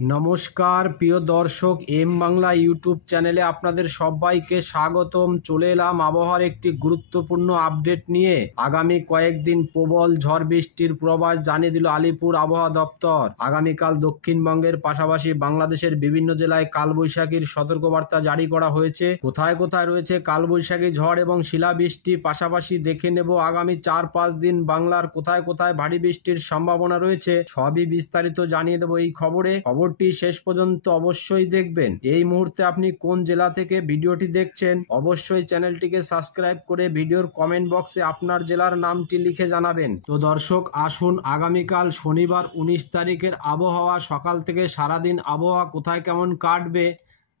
নমস্কার প্রিয় দর্শক, এম বাংলা ইউটিউব চ্যানেলে আপনাদের সবাইকে স্বাগতম। চলে এলাম আবহাওয়ার একটি গুরুত্বপূর্ণ আপডেট নিয়ে। আগামী কয়েকদিন প্রবল ঝড় বৃষ্টির পূর্বাভাস জানিয়ে দিল আলিপুর আবহাওয়া দপ্তর। আগামীকাল দক্ষিণবঙ্গের পাশাপাশি বাংলাদেশের বিভিন্ন জেলায় কালবৈশাখীর সতর্কবার্তা জারি করা হয়েছে। কোথায় কোথায় রয়েছে কালবৈশাখী ঝড় এবং শিলাবৃষ্টি, পাশাপাশি দেখে নেব আগামী 4-5 দিন বাংলার কোথায় কোথায় ভারী বৃষ্টির সম্ভাবনা রয়েছে। সবই বিস্তারিত জানিয়ে দেবো এই খবরটি শেষ পর্যন্ত অবশ্যই দেখবেন। এই মুহূর্তে আপনি কোন জেলা থেকে ভিডিওটি দেখছেন অবশ্যই চ্যানেলটিকে সাবস্ক্রাইব করে ভিডিওর কমেন্ট বক্সে আপনার জেলার নামটি লিখে জানাবেন। তো দর্শক আসুন, আগামীকাল শনিবার 19 তারিখের আবহাওয়া, সকাল থেকে সারাদিন আবহাওয়া কোথায় কেমন কাটবে।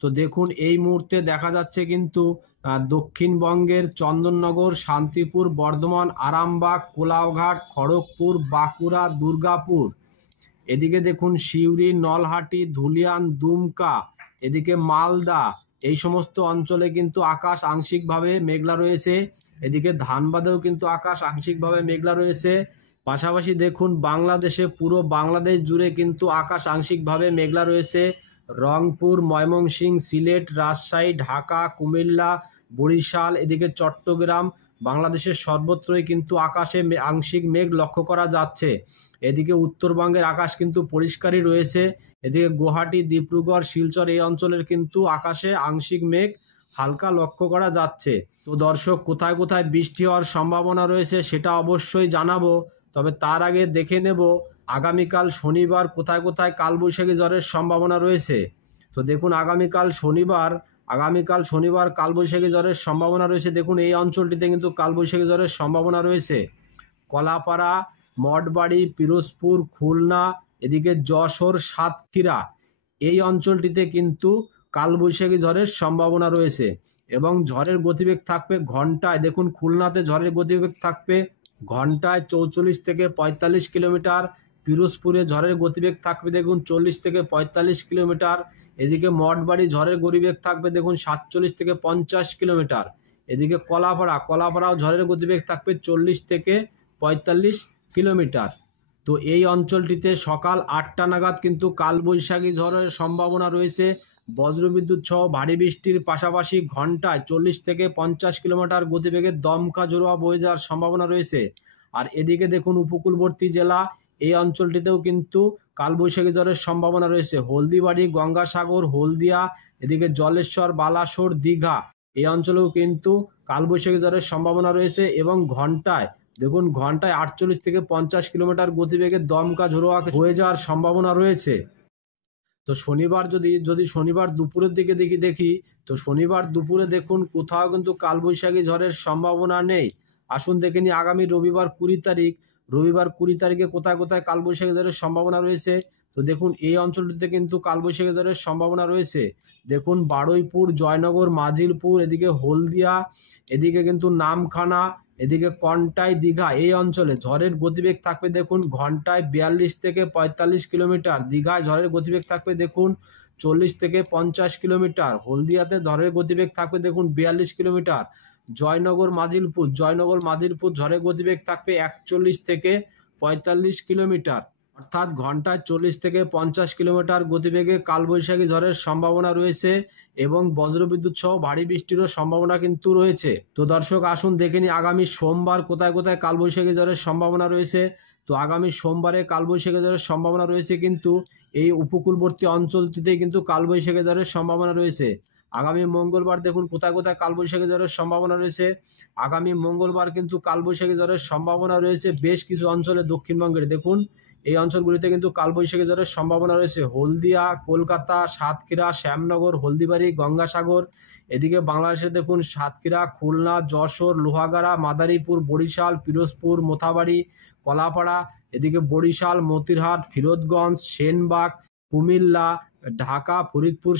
তো দেখুন, এই মুহূর্তে দেখা যাচ্ছে কিন্তু দক্ষিণবঙ্গের চন্দননগর, শান্তিপুর, বর্ধমান, আরামবাগ, কোলাঘাট, খড়গপুর, বাঁকুড়া, দুর্গাপুর, এদিকে দেখুন সিউড়ি, নলহাটি, ধুলিয়ান, দুমকা, এদিকে মালদা, এই সমস্ত অঞ্চলে কিন্তু আকাশ আংশিকভাবে মেঘলা রয়েছে। এদিকে ধানবাদেও কিন্তু আকাশ আংশিকভাবে মেঘলা রয়েছে। পাশাপাশি দেখুন বাংলাদেশে, পুরো বাংলাদেশ জুড়ে কিন্তু আকাশ আংশিকভাবে মেঘলা রয়েছে। রংপুর, ময়মনসিংহ, সিলেট, রাজশাহী, ঢাকা, কুমিল্লা, বরিশাল, এদিকে চট্টগ্রাম, বাংলাদেশের সর্বত্রই কিন্তু আকাশে আংশিক মেঘ লক্ষ্য করা যাচ্ছে। এদিকে উত্তরবঙ্গের আকাশ কিন্তু পরিষ্কারই রয়েছে। এদিকে গুয়াহাটি, ডিব্রুগড়, শিলচর, এই অঞ্চলের কিন্তু আকাশে আংশিক মেঘ হালকা লক্ষ্য করা যাচ্ছে। তো দর্শক, কোথায় কোথায় বৃষ্টি হওয়ার সম্ভাবনা রয়েছে সেটা অবশ্যই জানাবো। তবে তার আগে দেখে নেব আগামীকাল শনিবার কোথায় কোথায় কালবৈশাখী ঝড়ের সম্ভাবনা রয়েছে। তো দেখুন, আগামীকাল শনিবার কালবৈশাখী ঝড়ের সম্ভাবনা রয়েছে। দেখুন, এই অঞ্চলটিতে কিন্তু কালবৈশাখী ঝড়ের সম্ভাবনা রয়েছে। কলাপাড়া, মঠবাড়ি, পিরোজপুর, খুলনা, এদিকে যশোর, সাতক্ষীরা, এই অঞ্চলটিতে কিন্তু কালবৈশাখী ঝড়ের সম্ভাবনা রয়েছে এবং ঝড়ের গতিবেগ থাকবে ঘন্টায়, দেখুন খুলনাতে ঝড়ের গতিবেগ থাকবে ঘন্টায় 44 থেকে 45 কিলোমিটার। পিরোজপুরে ঝড়ের গতিবেগ থাকবে দেখুন 40 থেকে 45 কিলোমিটার। এদিকে মঠবাড়ি ঝড়ের গতিবেগ থাকবে দেখুন 47 থেকে 50 কিলোমিটার। এদিকে কলাপাড়াও ঝড়ের গতিবেগ থাকবে 40 থেকে 45 কিলোমিটার। তো এই অঞ্চলটিতে সকাল 8টা নাগাদ কিন্তু কালবৈশাখী ঝড়ের সম্ভাবনা রয়েছে। বজ্রবিদ্যুৎ সহ ভারী বৃষ্টির পাশাপাশি ঘন্টায় 40 থেকে 50 কিলোমিটার গতিবেগে দমকা জোড়া বয়ে যাওয়ার সম্ভাবনা রয়েছে। আর এদিকে দেখুন উপকূলবর্তী জেলা, এই অঞ্চলটিতেও কিন্তু কালবৈশাখী ঝড়ের সম্ভাবনা রয়েছে। হলদিবাড়ি, গঙ্গাসাগর, হলদিয়া, এদিকে জলেশ্বর, বালাসোর, দীঘা, এই অঞ্চলেও কিন্তু কালবৈশাখী ঝড়ের সম্ভাবনা রয়েছে এবং ঘন্টায় 48 থেকে 50 কিলোমিটার গতিবেগে দমকা ঝোড়ো হয়ে যাওয়ার সম্ভাবনা রয়েছে। তো শনিবার যদি শনিবার দুপুরের দিকে দেখি, তো শনিবার দুপুরে দেখুন কোথাও কিন্তু কালবৈশাখী ঝড়ের সম্ভাবনা নেই। আসুন দেখে নিই আগামী রবিবার 20 তারিখে কোথায় কোথায় কালবৈশাখী ঝড়ের সম্ভাবনা রয়েছে। তো দেখুন, এই অঞ্চলটিতে কিন্তু কালবৈশাখী ঝড়ের সম্ভাবনা রয়েছে। দেখুন বারুইপুর, জয়নগর, মাজিলপুর, এদিকে হলদিয়া, এদিকে কিন্তু নামখানা, এদিকে কন্টাই, দীঘা, এই অঞ্চলে ঝড়ের গতিবেগ থাকবে দেখুন ঘন্টায় 42 থেকে 45 কিলোমিটার। দীঘায় ঝড়ের গতিবেগ থাকবে দেখুন 40 থেকে 50 কিলোমিটার। হলদিয়াতে ঝড়ের গতিবেগ থাকবে দেখুন 42 কিলোমিটার। জয়নগর মাজিলপুর ঝড়ের গতিবেগ থাকবে 41 থেকে 45 কিলোমিটার, অর্থাৎ ঘন্টায় 40 থেকে 50 কিলোমিটার গতিবেগে কালবৈশাখী ঝড়ের সম্ভাবনা রয়েছে এবং বজ্রবিদ্যুৎ সহ ভারী বৃষ্টিরও সম্ভাবনা কিন্তু রয়েছে। তো দর্শক আসুন দেখে নিই আগামী সোমবার কোথায় কোথায় কালবৈশাখী ঝড়ের সম্ভাবনা রয়েছে। তো আগামী সোমবারে কালবৈশাখী ঝড়ের সম্ভাবনা রয়েছে কিন্তু এই উপকূলবর্তী অঞ্চলটিতে কিন্তু কালবৈশাখী ঝড়ের সম্ভাবনা রয়েছে। আগামী মঙ্গলবার দেখুন কোথায় কোথায় কালবৈশাখী ঝড়ের সম্ভাবনা রয়েছে। আগামী মঙ্গলবার কিন্তু কালবৈশাখী ঝড়ের সম্ভাবনা রয়েছে বেশ কিছু অঞ্চলে দক্ষিণবঙ্গের। দেখুন এই অঞ্চলগুলিতে কিন্তু কালবৈশাখী ঝড়ের সম্ভাবনা রয়েছে। হলদিয়া, কলকাতা, সাতক্ষীরা, শ্যামনগর, হলদিবাড়ি, গঙ্গাসাগর, এদিকে বাংলাদেশে দেখুন সাতক্ষীরা, খুলনা, যশোর, লোহাগাড়া, মাদারীপুর, বরিশাল, পিরোজপুর, মোথাবাড়ি, কলাপাড়া, এদিকে বরিশাল, মতিরহাট, ফিরোজগঞ্জ, সেনবাগ, কুমিল্লা, ঢাকা, ফরিদপুর,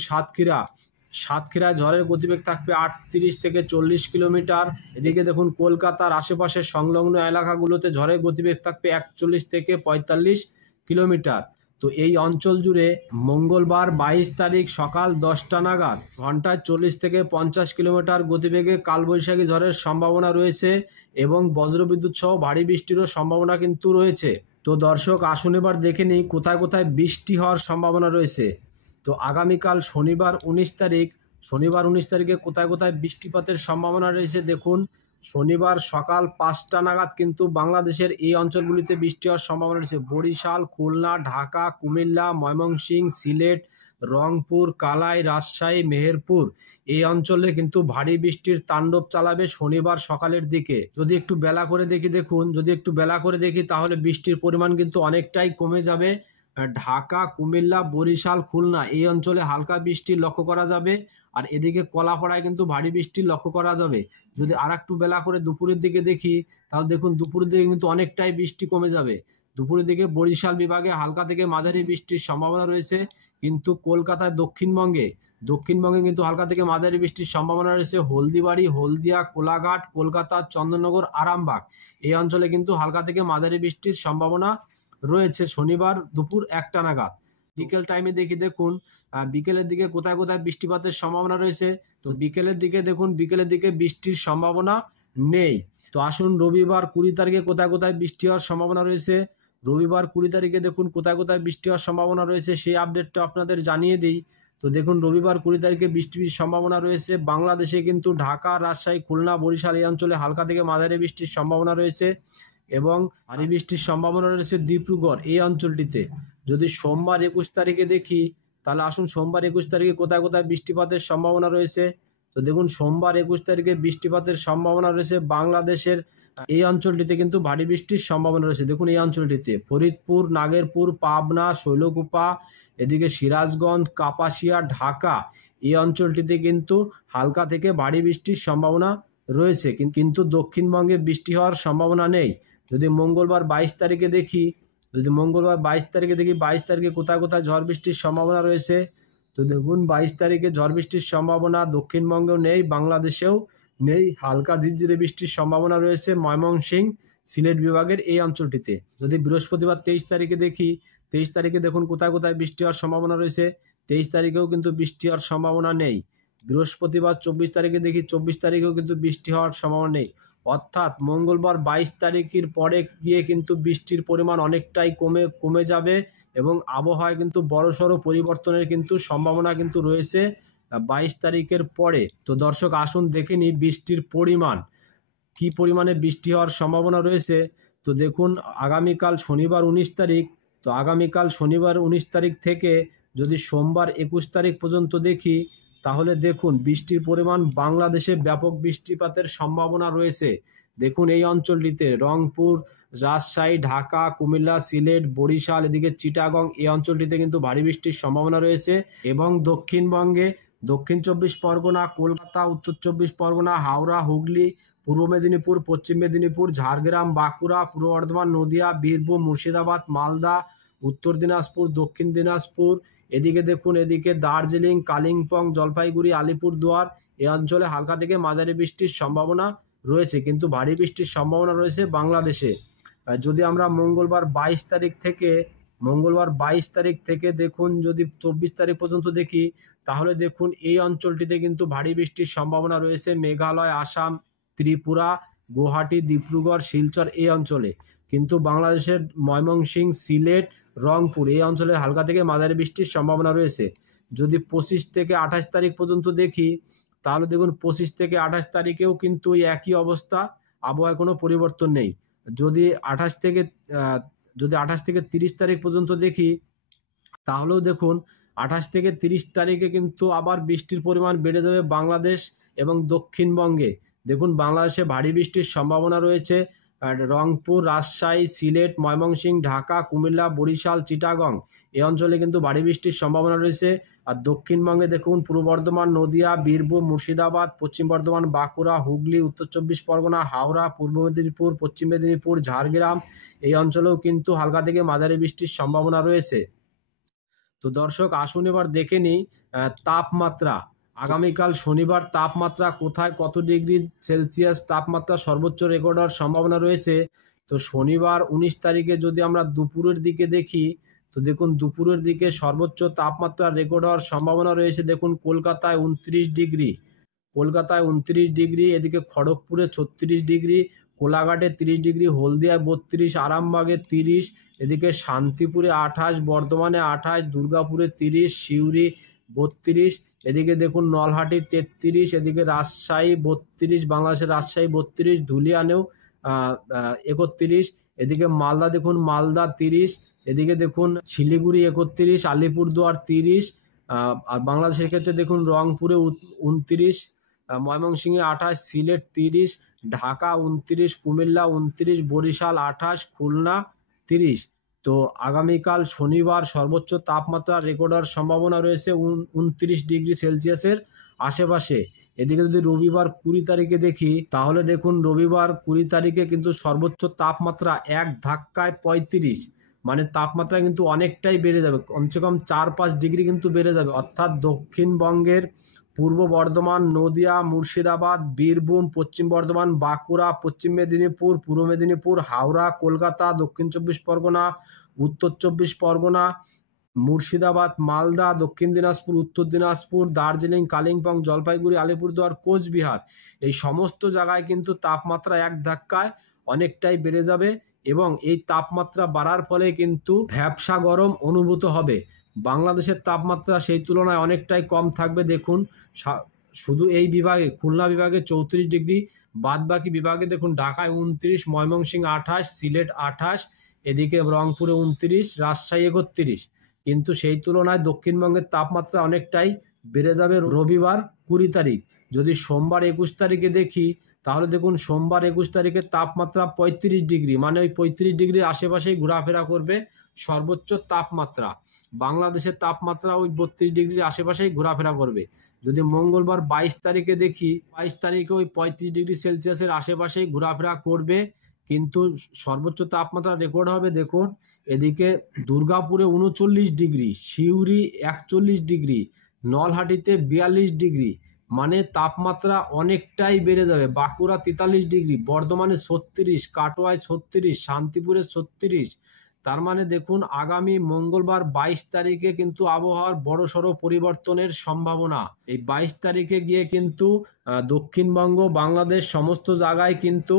সাতক্ষীরায় ঝড়ের গতিবেগ থাকবে 38 থেকে 40 কিলোমিটার। এদিকে দেখুন কলকাতার আশেপাশের সংলগ্ন এলাকাগুলোতে ঝড়ের গতিবেগ থাকবে 41 থেকে 45 কিলোমিটার। তো এই অঞ্চল জুড়ে মঙ্গলবার 22 তারিখ সকাল 10টা নাগাদ ঘন্টায় 40 থেকে 50 কিলোমিটার গতিবেগে কালবৈশাখী ঝড়ের সম্ভাবনা রয়েছে এবং বজ্রবিদ্যুৎ সহ ভারী বৃষ্টিরও সম্ভাবনা কিন্তু রয়েছে। তো দর্শক আসুন এবার দেখে নিই কোথায় কোথায় বৃষ্টি হওয়ার সম্ভাবনা রয়েছে। তো আগামীকাল শনিবার ১৯ তারিখে কোথায় কোথায় বৃষ্টিপাতের সম্ভাবনা রয়েছে দেখুন। শনিবার সকাল ৫টা নাগাদ কিন্তু বাংলাদেশের এই অঞ্চলগুলিতে বৃষ্টি হওয়ার সম্ভাবনা রয়েছে। বরিশাল, খুলনা, ঢাকা, কুমিল্লা, ময়মনসিংহ, সিলেট, রংপুর, কালাই, রাজশাহী, মেহেরপুর এই অঞ্চলে কিন্তু ভারী বৃষ্টির তাণ্ডব চালাবে শনিবার সকালের দিকে। যদি একটু বেলা করে দেখি তাহলে বৃষ্টির পরিমাণ কিন্তু অনেকটাই কমে যাবে। ঢাকা, কুমিল্লা, বরিশাল, খুলনা এই অঞ্চলে হালকা বৃষ্টি লক্ষ্য করা যাবে। আর এদিকে কলাপাড়ায় কিন্তু ভারী বৃষ্টি লক্ষ্য করা যাবে। যদি আর একটু বেলা করে দুপুরের দিকে দেখি তাহলে দেখুন দুপুরের দিকে কিন্তু অনেকটাই বৃষ্টি কমে যাবে। দুপুরের দিকে বরিশাল বিভাগে হালকা থেকে মাঝারি বৃষ্টির সম্ভাবনা রয়েছে, কিন্তু কলকাতায় দক্ষিণবঙ্গে কিন্তু হালকা থেকে মাঝারি বৃষ্টির সম্ভাবনা রয়েছে। হলদিবাড়ি, হলদিয়া, কোলাঘাট, কলকাতা, চন্দননগর, আরামবাগ এই অঞ্চলে কিন্তু হালকা থেকে মাঝারি বৃষ্টির সম্ভাবনা রয়েছে শনিবার দুপুর ১টা নাগাদ। বিকেল টাইমে দেখুন বিকেলের দিকে কোথায় কোথায় বৃষ্টিপাতের সম্ভাবনা রয়েছে। তো বিকেলের দিকে বৃষ্টির সম্ভাবনা নেই। তো আসুন রবিবার ২০ তারিখে কোথায় কোথায় বৃষ্টি হওয়ার সম্ভাবনা রয়েছে। রবিবার ২০ তারিখে দেখুন কোথায় কোথায় বৃষ্টি হওয়ার সম্ভাবনা রয়েছে, সেই আপডেটটা আপনাদের জানিয়ে দিই। তো দেখুন রবিবার ২০ তারিখে বৃষ্টির সম্ভাবনা রয়েছে বাংলাদেশে কিন্তু ঢাকা, রাজশাহী, খুলনা, বরিশাল এই অঞ্চলে হালকা থেকে মাঝারি বৃষ্টির সম্ভাবনা রয়েছে এবং ভারী বৃষ্টির সম্ভাবনা রয়েছে ডিব্রুগড় এই অঞ্চলটিতে। যদি সোমবার ২১ তারিখে দেখি তাহলে আসুন সোমবার ২১ তারিখে কোথায় কোথায় বৃষ্টিপাতের সম্ভাবনা রয়েছে। তো দেখুন সোমবার ২১ তারিখে বৃষ্টিপাতের সম্ভাবনা রয়েছে বাংলাদেশের এই অঞ্চলটিতে কিন্তু ভারী বৃষ্টির সম্ভাবনা রয়েছে। দেখুন এই অঞ্চলটিতে ফরিদপুর, নাগেরপুর, পাবনা, শৈলকুপা, এদিকে সিরাজগঞ্জ, কাপাসিয়া, ঢাকা এই অঞ্চলটিতে কিন্তু হালকা থেকে ভারী বৃষ্টির সম্ভাবনা রয়েছে, কিন্তু দক্ষিণবঙ্গে বৃষ্টি হওয়ার সম্ভাবনা নেই। যদি মঙ্গলবার ২২ তারিখে দেখি ২২ তারিখে কোথায় কোথায় ঝড় বৃষ্টির সম্ভাবনা রয়েছে। তো দেখুন ২২ তারিখে ঝড় বৃষ্টির সম্ভাবনা দক্ষিণবঙ্গেও নেই, বাংলাদেশেও নেই। হালকা ঝিরঝিরে বৃষ্টির সম্ভাবনা রয়েছে ময়মনসিংহ, সিলেট বিভাগের এই অঞ্চলটিতে। যদি বৃহস্পতিবার ২৩ তারিখে দেখি ২৩ তারিখে দেখুন কোথায় কোথায় বৃষ্টি হওয়ার সম্ভাবনা রয়েছে। ২৩ তারিখেও কিন্তু বৃষ্টি হওয়ার সম্ভাবনা নেই। বৃহস্পতিবার ২৪ তারিখে দেখি ২৪ তারিখেও কিন্তু বৃষ্টি হওয়ার সম্ভাবনা নেই। অর্থাৎ মঙ্গলবার ২২ তারিখের পরে গিয়ে কিন্তু বৃষ্টির পরিমাণ অনেকটাই কমে যাবে এবং আবহাওয়ায় কিন্তু বড়সড় পরিবর্তনের কিন্তু সম্ভাবনা কিন্তু রয়েছে ২২ তারিখের পরে। তো দর্শক আসুন দেখে নিই বৃষ্টির পরিমাণ কি পরিমাণে বৃষ্টি হওয়ার সম্ভাবনা রয়েছে। তো দেখুন আগামীকাল শনিবার ১৯ তারিখ থেকে যদি সোমবার ২১ তারিখ পর্যন্ত দেখি তাহলে দেখুন বৃষ্টির পরিমাণ বাংলাদেশে ব্যাপক বৃষ্টিপাতের সম্ভাবনা রয়েছে। দেখুন এই অঞ্চলটিতে রংপুর, রাজশাহী, ঢাকা, কুমিল্লা, সিলেট, বরিশাল, এদিকে চিটাগং এই অঞ্চলটিতে কিন্তু ভারী বৃষ্টির সম্ভাবনা রয়েছে এবং দক্ষিণবঙ্গে দক্ষিণ ২৪ পরগনা, কলকাতা, উত্তর ২৪ পরগনা, হাওড়া, হুগলি, পূর্ব মেদিনীপুর, পশ্চিম মেদিনীপুর, ঝাড়গ্রাম, বাঁকুড়া, পূর্ব বর্ধমান, নদিয়া, বীরভূম, মুর্শিদাবাদ, মালদা, উত্তর দিনাজপুর, দক্ষিণ দিনাজপুর, এদিকে দার্জিলিং, কালিম্পং, জলপাইগুড়ি, আলিপুরদুয়ার এই অঞ্চলে হালকা থেকে মাঝারি বৃষ্টির সম্ভাবনা রয়েছে, কিন্তু ভারী বৃষ্টির সম্ভাবনা রয়েছে বাংলাদেশে। যদি আমরা মঙ্গলবার ২২ তারিখ থেকে দেখুন যদি ২৪ তারিখ পর্যন্ত দেখি তাহলে দেখুন এই অঞ্চলটিতে কিন্তু ভারী বৃষ্টির সম্ভাবনা রয়েছে মেঘালয়, আসাম, ত্রিপুরা, গুয়াহাটি, ডিব্রুগড়, শিলচর এই অঞ্চলে। কিন্তু বাংলাদেশের ময়মনসিংহ, সিলেট, রংপুর এই অঞ্চলে হালকা থেকে মাঝারি বৃষ্টির সম্ভাবনা রয়েছে। যদি ২৫ থেকে ২৮ তারিখ পর্যন্ত দেখি তাহলে দেখুন ২৫ থেকে ২৮ তারিখেও কিন্তু একই অবস্থা, আবহাওয়ায় কোনো পরিবর্তন নেই। যদি ২৮ থেকে ৩০ তারিখ পর্যন্ত দেখি তাহলেও দেখুন ২৮ থেকে ৩০ তারিখে কিন্তু আবার বৃষ্টির পরিমাণ বেড়ে যাবে বাংলাদেশ এবং দক্ষিণবঙ্গে। দেখুন বাংলাদেশে ভারী বৃষ্টির সম্ভাবনা রয়েছে রংপুর, রাজশাহী, সিলেট, ময়মনসিংহ, ঢাকা, কুমিল্লা, বরিশাল, চিটাগং এই অঞ্চলে কিন্তু ভারী বৃষ্টির সম্ভাবনা রয়েছে। আর দক্ষিণবঙ্গে দেখুন পূর্ব বর্ধমান, নদিয়া, বীরভূম, মুর্শিদাবাদ, পশ্চিম বর্ধমান, বাঁকুড়া, হুগলি, উত্তর ২৪ পরগনা, হাওড়া, পূর্ব মেদিনীপুর, পশ্চিম মেদিনীপুর, ঝাড়গ্রাম এই অঞ্চলেও কিন্তু হালকা থেকে মাঝারি বৃষ্টির সম্ভাবনা রয়েছে। তো দর্শক আসুন এবার দেখে নিই তাপমাত্রা। আগামীকাল শনিবার তাপমাত্রা কোথায় কত ডিগ্রি সেলসিয়াস তাপমাত্রা সর্বোচ্চ রেকর্ড হওয়ার সম্ভাবনা রয়েছে। তো শনিবার ১৯ তারিখে যদি আমরা দুপুরের দিকে দেখি তো দেখুন দুপুরের দিকে সর্বোচ্চ তাপমাত্রা রেকর্ড হওয়ার সম্ভাবনা রয়েছে। দেখুন কলকাতায় ২৯ ডিগ্রি, এদিকে খড়গপুরে ৩৬ ডিগ্রি, কোলাঘাটে 30 ডিগ্রি, হলদিয়ায় 32, আরামবাগে 30, এদিকে শান্তিপুরে 28, বর্ধমানে 28, দুর্গাপুরে 30, সিউড়ি 32, এদিকে দেখুন নলহাটি 33, এদিকে রাজশাহী 32, বাংলাদেশের রাজশাহী 32, ধুলিয়ানেও 31, এদিকে মালদা দেখুন মালদা 30, এদিকে দেখুন শিলিগুড়ি 31, আলিপুরদুয়ার 30, আর বাংলাদেশের ক্ষেত্রে দেখুন রংপুরে 29, ময়মনসিংহে 28, সিলেট 30, ঢাকা 29, কুমিল্লা 29, বরিশাল 28, খুলনা 30। তো আগামীকাল শনিবার সর্বোচ্চ তাপমাত্রা রেকর্ড হওয়ার সম্ভাবনা রয়েছে 29 ডিগ্রি সেলসিয়াসের আশেপাশে। এদিকে যদি রবিবার 20 তারিখে দেখি, তাহলে দেখুন রবিবার 20 তারিখে কিন্তু সর্বোচ্চ তাপমাত্রা এক ধাক্কায় 35, মানে তাপমাত্রা কিন্তু অনেকটাই বেড়ে যাবে, কমসে কম 4-5 ডিগ্রি কিন্তু বেড়ে যাবে। অর্থাৎ দক্ষিণবঙ্গের পূর্ব বর্ধমান, নদিয়া, মুর্শিদাবাদ, বীরভূম, পশ্চিম বর্ধমান, বাঁকুড়া, পশ্চিম মেদিনীপুর, পূর্ব মেদিনীপুর, হাওড়া, কলকাতা, দক্ষিণ 24 পরগনা, উত্তর 24 পরগনা, মুর্শিদাবাদ, মালদা, দক্ষিণ দিনাজপুর, উত্তর দিনাজপুর, দার্জিলিং, কালিম্পং, জলপাইগুড়ি, আলিপুরদুয়ার, কোচবিহার, এই সমস্ত জায়গায় কিন্তু তাপমাত্রা এক ধাক্কায় অনেকটাই বেড়ে যাবে এবং এই তাপমাত্রা বাড়ার ফলে কিন্তু ভ্যাপসা গরম অনুভূত হবে। বাংলাদেশের তাপমাত্রা সেই তুলনায় অনেকটাই কম থাকবে। দেখুন শুধু এই বিভাগে খুলনা বিভাগে 34 ডিগ্রি, বাদ বাকি বিভাগে দেখুন ঢাকায় 29, ময়মনসিংহ 28, সিলেট 28, এদিকে রংপুরে 29, রাজশাহী 31। কিন্তু সেই তুলনায় দক্ষিণবঙ্গের তাপমাত্রা অনেকটাই বেড়ে যাবে রবিবার 20 তারিখ। যদি সোমবার 21 তারিখে দেখি, তাহলে দেখুন সোমবার 21 তারিখের তাপমাত্রা 35 ডিগ্রি, মানে ওই 35 ডিগ্রির আশেপাশেই ঘোরাফেরা করবে সর্বোচ্চ তাপমাত্রা। বাংলাদেশের তাপমাত্রা ওই 32 ডিগ্রির আশেপাশেই ঘোরাফেরা করবে। যদি মঙ্গলবার 22 তারিখে দেখি, 22 তারিখে ওই 35 ডিগ্রি সেলসিয়াসের আশেপাশেই ঘোরাফেরা করবে, কিন্তু সর্বোচ্চ তাপমাত্রা রেকর্ড হবে দেখুন এদিকে দুর্গাপুরে 39 ডিগ্রি, সিউড়ি 41 ডিগ্রি, নলহাটিতে 42 ডিগ্রি, মানে তাপমাত্রা অনেকটাই বেড়ে যাবে। বাঁকুড়া 43 ডিগ্রি, বর্ধমানে 36, কাটোয়ায় 36, শান্তিপুরে 36। তার মানে দেখুন আগামী মঙ্গলবার 22 তারিখে কিন্তু আবহাওয়ার বড়সড় পরিবর্তনের সম্ভাবনা। এই 22 তারিখে গিয়ে কিন্তু দক্ষিণবঙ্গ, বাংলাদেশ সমস্ত জায়গায় কিন্তু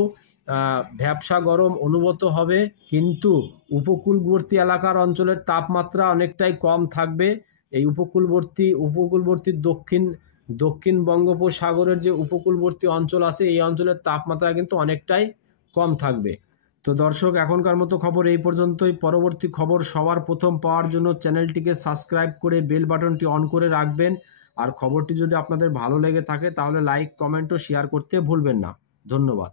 ভ্যাপসা গরম অনুভূত হবে, কিন্তু উপকূলবর্তী এলাকার অঞ্চলের তাপমাত্রা অনেকটাই কম থাকবে। এই উপকূলবর্তী দক্ষিণ বঙ্গোপসাগরের যে উপকূলবর্তী অঞ্চল আছে, এই অঞ্চলের তাপমাত্রা কিন্তু অনেকটাই কম থাকবে। তো দর্শক, এখনকার মতো খবর এই পর্যন্তই। পরবর্তী খবর সবার প্রথম পাওয়ার জন্য চ্যানেলটিকে সাবস্ক্রাইব করে বেল বাটনটি অন করে রাখবেন। আর খবরটি যদি আপনাদের ভালো লেগে থাকে তাহলে লাইক, কমেন্ট ও শেয়ার করতে ভুলবেন না। ধন্যবাদ।